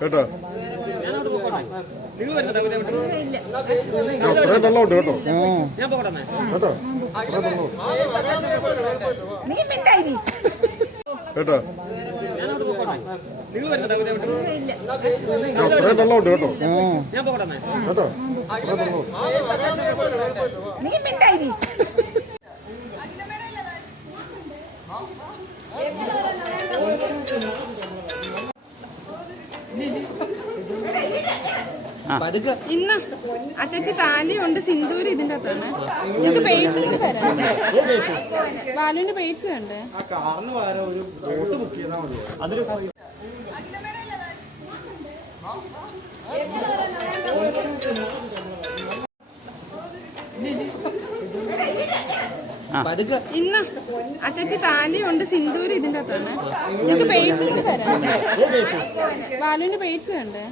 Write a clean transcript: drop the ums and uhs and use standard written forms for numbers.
കേട്ടോ. അത്രയും വെള്ളമുണ്ട് കേട്ടോ. കേട്ടോ കേട്ടോ. അത്രയും വെള്ളമുണ്ട് കേട്ടോ. കേട്ടോ ഇന്ന് അച്ചച്ചി താലിയുണ്ട്, സിന്ദൂര് ഇതിന്റെ അകത്താണ്. നിങ്ങൾക്ക് പേഴ്സ് കൂടെ തരാം. ബാലുവിന്റെ പേഴ്സ് കണ്ടേ. ഇന്ന് അച്ചച്ചി താലിയുണ്ട്, സിന്ദൂര് ഇതിന്റെ അകത്താണ്. നിങ്ങൾക്ക് പേഴ്സ് കൂടെ തരാം. ബാലുവിന്റെ പേഴ്സ് കണ്ടേ.